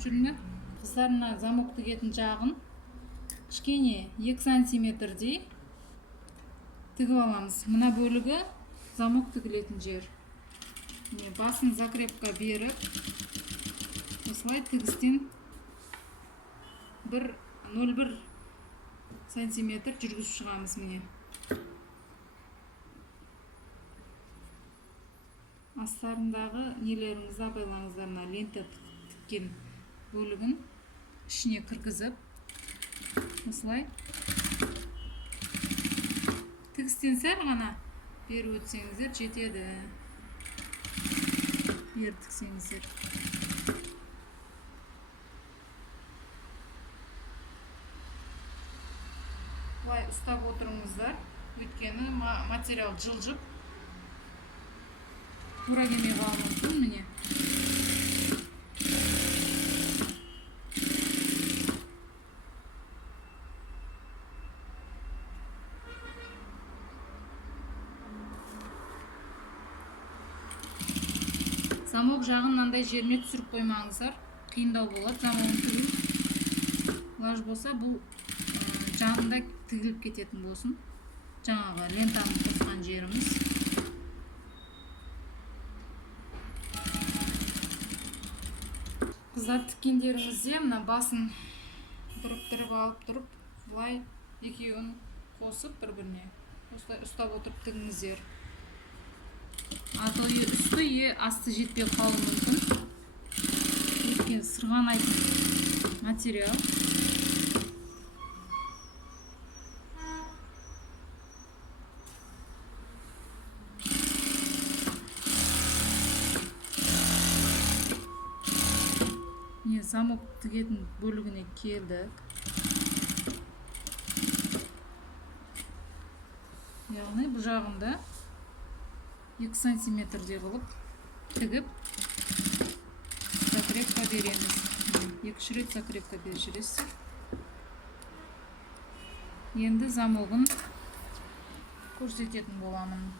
жүріңдер. Қыздарына замок тігетін жағын кішкене 2 сантиметрдей тігіп аламыз. Мына бөлігі замок тігілетін жер. Басын закрепка беріп, осылай тігістен 0,1 сантиметр жүргізіп шығамыз. Міне астарындағы нелеріңізді абайлаңыздар. Мына лента тіккен бөлігін ішіне кіргізіп, осылай тігістен сәл ғана бері өтсеңіздер жетеді. Бері тіксеңіздер. Бұлай ұстап отырыңыздар, өйткені материал жылжып тура келмей қалуы мүмкін. Міне замок жағын мынандай жеріне түсіріп қоймаңыздар, қиындау болады. Замогын тігу лаж болса, бұл жанында тігіліп кететін болсын. Жаңағы лентаны қосқан жеріміз. Қыздар, тіккендеріңізде мына басын біріктіріп алып тұрып, бұлай екеуін қосып бір-біріне осылай ұстап отырып тігіңіздер. Үсті асты жетпей қалуы мүмкін. Өйткені сырғанайтын материал. Замок тігетін бөлігіне келдік. Яғни бұл жағында 2 сантиметрдей қылып тігіп закрепка береміз. 2 рет закрепка беріп жүресіздер. Енді замогын көрсететін боламын.